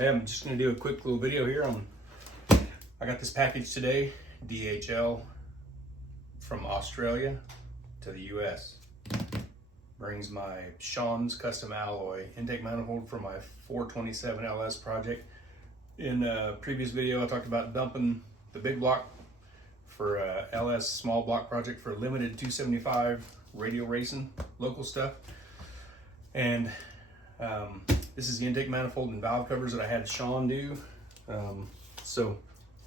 Hey, I'm just going to do a quick little video here on, I got this package today, DHL from Australia to the US. Brings my Shaun's custom alloy intake manifold for my 427 LS project. In a previous video I talked about dumping the big block for a LS small block project for limited 275 radio racing local stuff. And this is the intake manifold and valve covers that I had Shaun do. So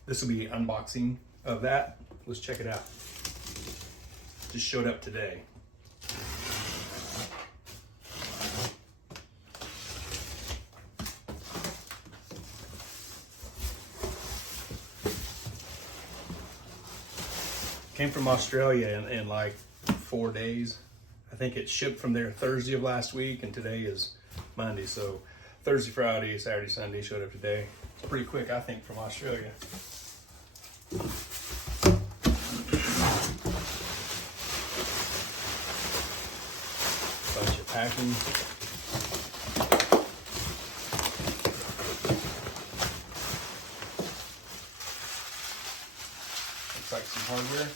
this will be unboxing of that. Let's check it out. Just showed up today. Came from Australia in like 4 days. I think it shipped from there Thursday of last week, and today is Monday. So Thursday, Friday, Saturday, Sunday showed up today. It's pretty quick, I think, from Australia. Bunch of packing. Looks like some hardware.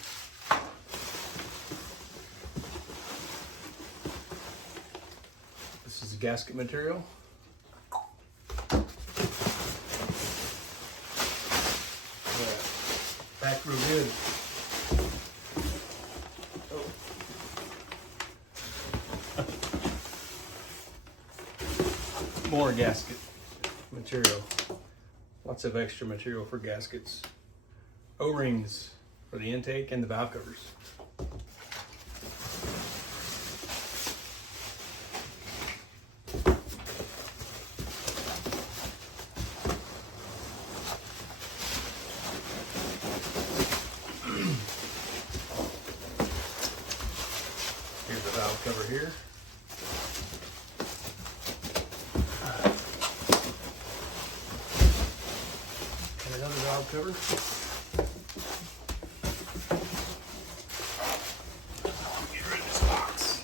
This is the gasket material. Yeah, packed real good. Oh. More gasket material. Lots of extra material for gaskets. O-rings for the intake and the valve covers. Here's the valve cover here. And another valve cover. Get rid of this box.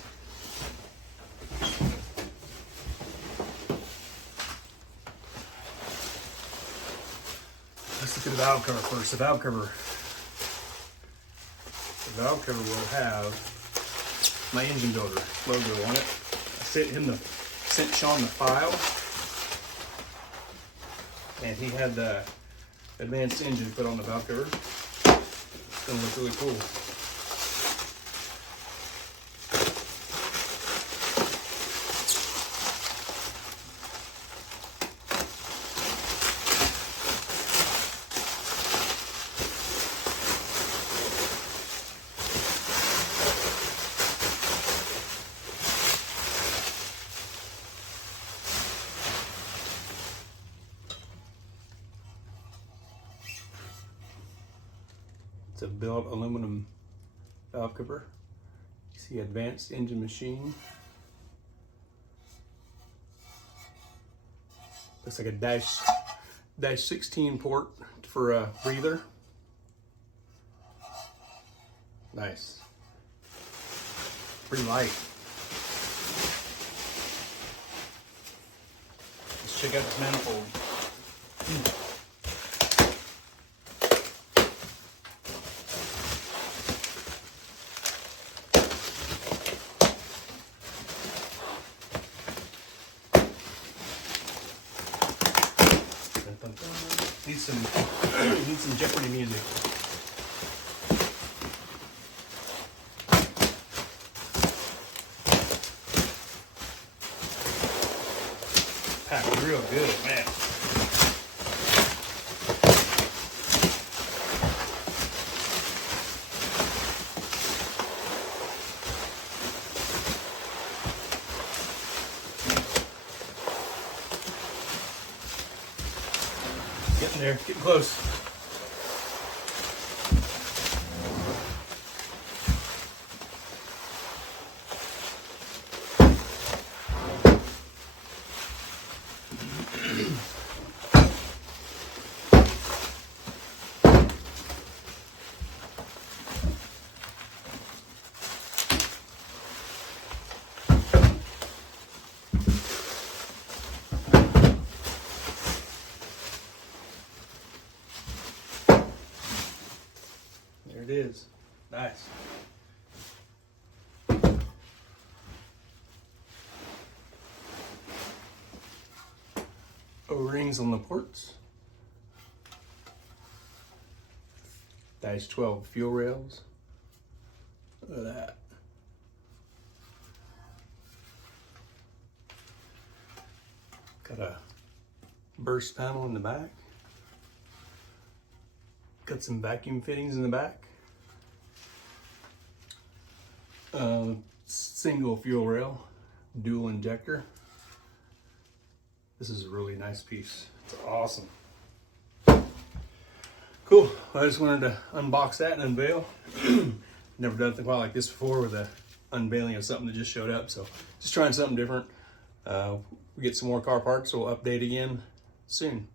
Let's look at the valve cover first. The valve cover will have my engine builder logo on it. I sent Shaun the file, and he had the advanced engine put on the valve cover. It's gonna look really cool. It's a billet aluminum valve cover. You see advanced engine machine. Looks like a dash 16 port for a breather. Nice. Pretty light. Let's check out this manifold. Need some Jeopardy music. Packed real good, man. Getting there, getting close. it is. Nice. O-rings on the ports. Dash 12 fuel rails. Look at that. Got a burst panel in the back. Got some vacuum fittings in the back. Single fuel rail, dual injector. This is a really nice piece. It's awesome. Cool. I just wanted to unbox that and unveil. Never done anything quite like this before with a unveiling of something that just showed up. So just trying something different. We get some more car parts, so we'll update again soon.